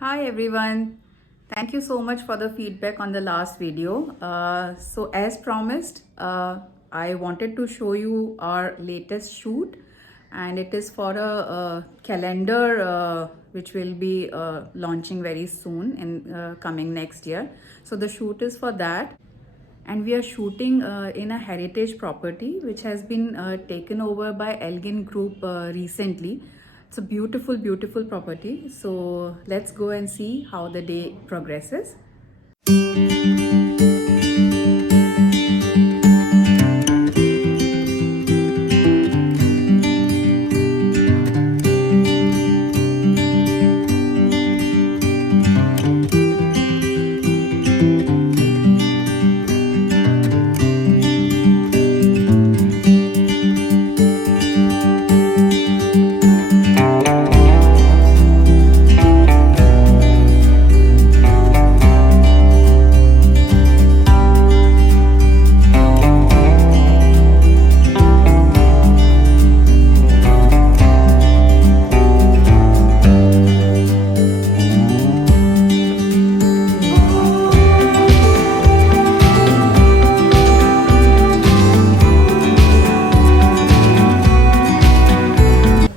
Hi everyone. Thank you so much for the feedback on the last video. So as promised, I wanted to show you our latest shoot, and it is for a calendar which will be launching very soon in coming next year. So the shoot is for that, and we are shooting in a heritage property which has been taken over by Elgin Group recently. It's a beautiful, beautiful property. So let's go and see how the day progresses.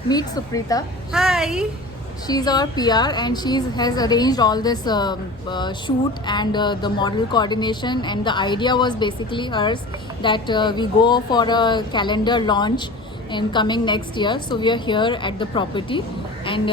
Meet Suprita. Hi. She's our PR, and she has arranged all this shoot and the model coordination. And the idea was basically hers that we go for a calendar launch in coming next year. So we are here at the property. And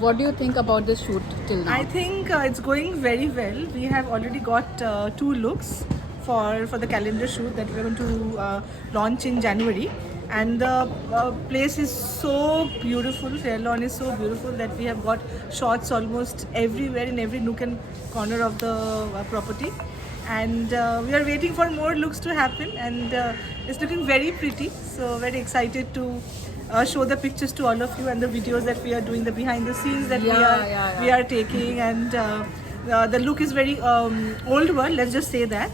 what do you think about the shoot till now? I think it's going very well. We have already got two looks for the calendar shoot that we're going to launch in January. And the place is so beautiful. Fairlawn is so beautiful that we have got shots almost everywhere in every nook and corner of the property. And we are waiting for more looks to happen, and it's looking very pretty. So very excited to show the pictures to all of you and the videos that we are doing, the behind the scenes that we are taking, and the look is very old world. Let's just say that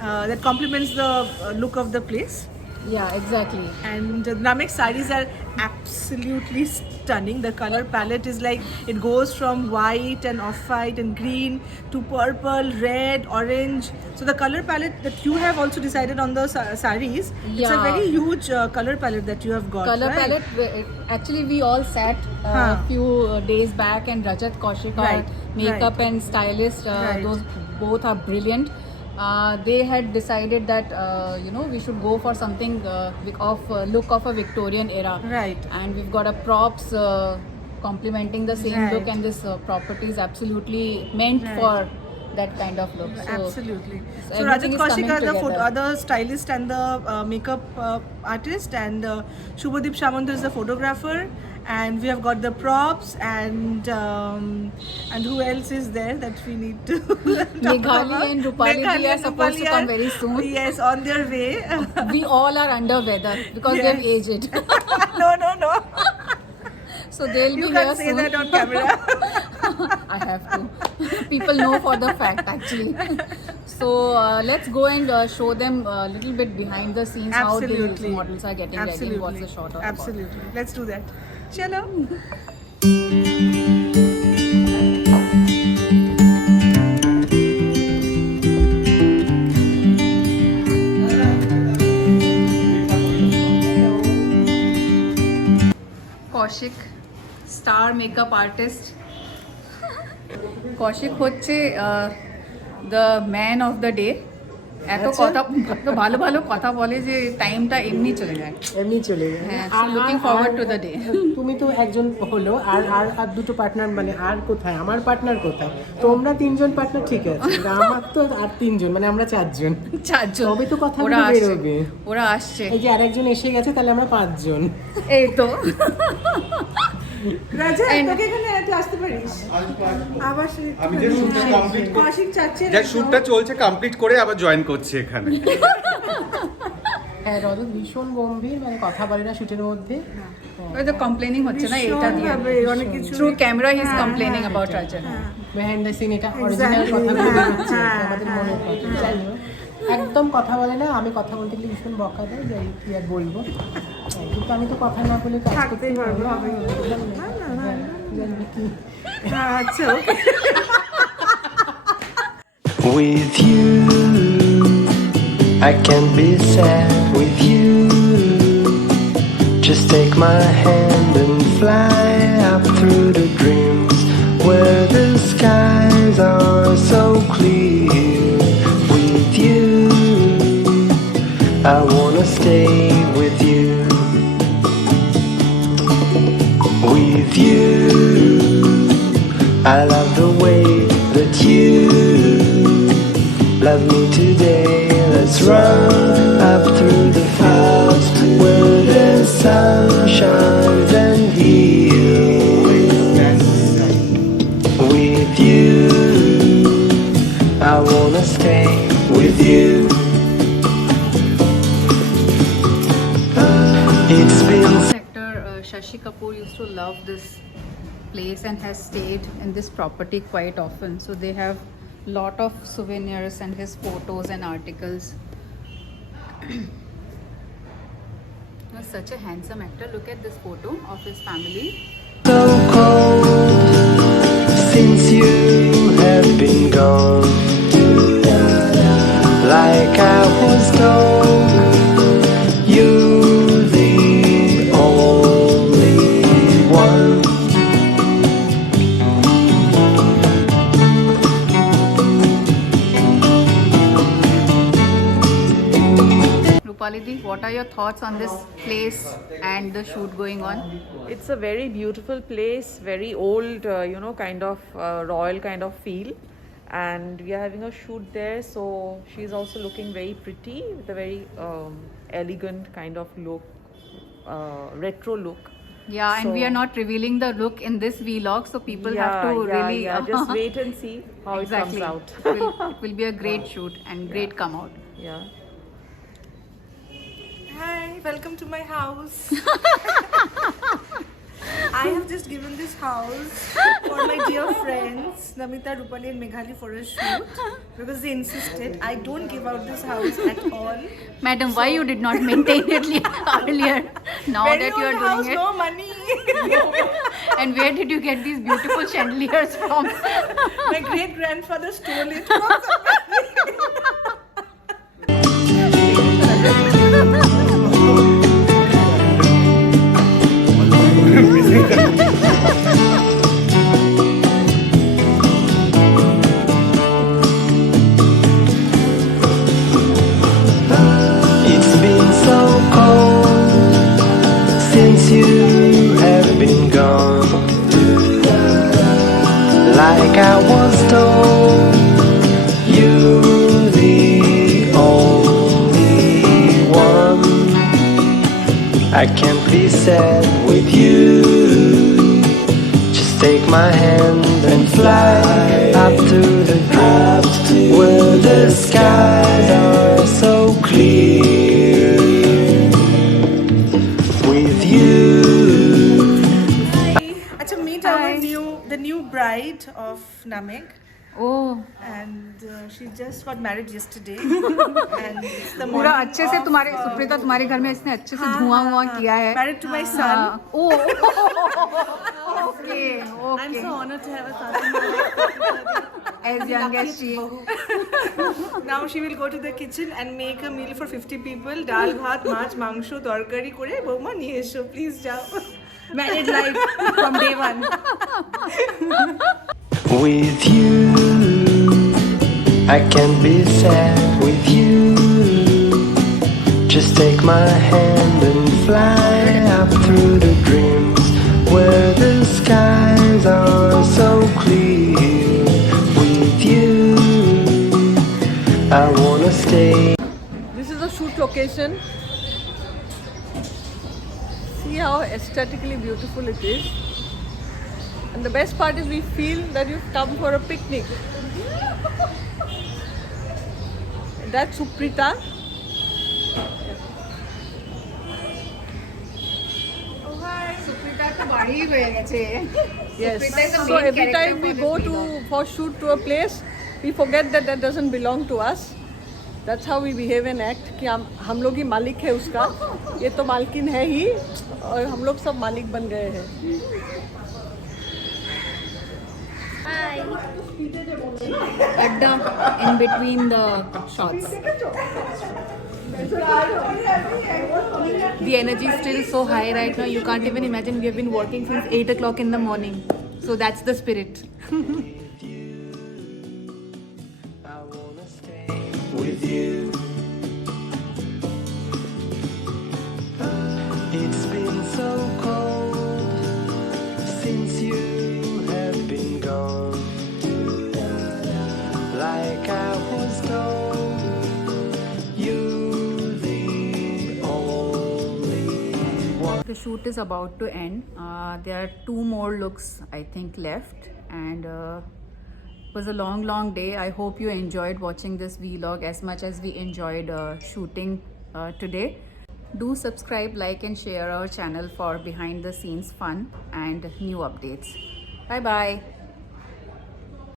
that complements the look of the place. Yeah, exactly. And the Namek sarees are absolutely stunning. The color palette is like, it goes from white and off-white and green to purple, red, orange. So the color palette that you have also decided on the sarees, it's a Yeah. very huge color palette that you have got. Color right? palette, actually we all sat a few days back, and Rajat Kaushik, our Right, makeup right. and stylist, Right. those both are brilliant. They had decided that we should go for something of look of a Victorian era, Right. and we've got a props complementing the same Right. look, and this property is absolutely meant Right. for that kind of look. So Absolutely. So everything Rajat is Kaushik coming are the together. are the stylist and the makeup artist, and Shubhadeep Samant is the photographer, and we have got the props, and who else is there that we need to talk Meghali about? and Rupali ji Meghali are and supposed to Rupali come are- very soon. Yes, on their way. We all are under weather because we have Yes. aged. No. So they'll You be can't here say soon. that on camera. I have to. People know for the fact actually. So let's go and show them a little bit behind the scenes how these Absolutely. models are getting ready and what's the shot all about. Absolutely. Let's do that. Chalo. Kaushik star makeup artist Kaushik হচ্ছে the man of the day এত কথা এত ভালো ভালো কথা বলে যে টাইমটা এমনি চলে যায় এমনি চলে যায় হ্যাঁ, so looking forward to the day. তুমি তো একজন হলো, আর আর আর দুটো পার্টনার, মানে আর কোথায় আমার পার্টনার কোথায়? তোমরা তিনজন পার্টনার ঠিক আছে, কিন্তু আমার তো আর তিনজন, মানে আমরা চারজন। চারজন তবে তো কথাগুলো ওরা আসছে বেরোবে। ওরা আসছে এই যে আরেকজন এসে গেছে, তাহলে আমরা পাঁচজন। এই তো রাজা And- তোকে এখানে তুই আসতে পারিস আবার আমি যে শুটটা কমপ্লিট কৌশিক চাচ্ছে যে শুটটা চলছে কমপ্লিট করে আবার জয়েন করছি এখানে। হ্যাঁ, রজত ভীষণ গম্ভীর, মানে কথা বলে না শুটের মধ্যে। ওই তো কমপ্লেনিং হচ্ছে না এটা দিয়ে অনেক কিছু through camera he is complaining about Rajan behind the scene এটা অরিজিনাল কথাগুলো হ্যাঁ, হচ্ছে, হ্যাঁ, আমাদের মনের কথা। যাই হোক, একদম কথা বলে না, আমি কথা বলতে গেলে ভীষণ বকা দেয়, যাই কি আর বলবো। কিন্তু আমি তো কথা না বলে কাজ করতে থাকতেই পারবো, পারবো না। জানবি কি আচ্ছা ওকে। With you, I can't be sad with you. Just take my hand and fly up through the dreams where the skies are so clear. With you, I wanna stay with you. With you, I love the way that you love me today. Let's run up through the fields where the sun shines and heals. With you, I wanna stay with you. It's been Actor Shashi Kapoor used to love this place and has stayed in this property quite often. So they have lot of souvenirs and his photos and articles. He's such a handsome actor. Look at this photo of his family. so cold since you have been gone. Like I was told, you're the only one. Rupali Di, what are your thoughts on this place and the shoot going on? It's a very beautiful place, very old, kind of royal kind of feel. And we are having a shoot there, so she's also looking very pretty with a very elegant kind of look, retro look. Yeah, and we So- are not revealing the look in this vlog, so people have to really just wait and see how exactly. it comes out. It will be a great shoot and great come out. Yeah. Hi, welcome to my house. I have just given this house for my dear friends Namita, Rupali and Meghali for a shoot because they insisted. I don't give out this house at all. Madam, why you did not maintain it earlier? Now When that you you own are the house, doing no money. it. And where did you get these beautiful chandeliers from? My great grandfather stole it from somebody. It's been so cold since you have been gone. Like I was told, you're the only one. I can't be sad with you. Just take my hand and fly up to the dreams where the skies are so clear. With you, Achha, meet our the new bride of Namek. Oh, And she just got married yesterday. And it's the पूरा morning अच्छे से of, तुम्हारे सुप्रीता तुम्हारे घर में इसने अच्छे से धुआं किया है. Married to my son. Oh, okay, I'm okay. so honored to have a son. As young as she. Now she will go to the kitchen and make a meal for 50 people. Dal, bhat, mach, mangsho, torkari kore. Bouma niye esho, please jao. Married life from day one. with you, I can't be sad with you. Just take my hand and fly up through the dreams where the skies are so clear. With you, I wanna stay. This is a shoot location. See how aesthetically beautiful it is. And the best part is we feel that you've come for a picnic. That's Suprita. Suprita তো বাড়ি হয়ে গেছে. Yes. Suprita is the So main every character time we for go this to vlog. for shoot to a place, we forget that that doesn't belong to us. That's how we behave and act कि हम लोग ही मालिक है उसका, ये तो मालकिन है ही और हम लोग सब मालिक बन गए हैं. Adda in between the shots. The energy is still so high right now. You can't even imagine. We have been working since 8 o'clock in the morning. So that's the spirit. I wanna stay with you. It's been so cold since you have been gone. Like I was told, you're the only one. The shoot is about to end. There are 2 more looks I think left, and it was a long day. I hope you enjoyed watching this vlog as much as we enjoyed shooting today. Do subscribe, like and share our channel for behind the scenes fun and new updates. Bye bye.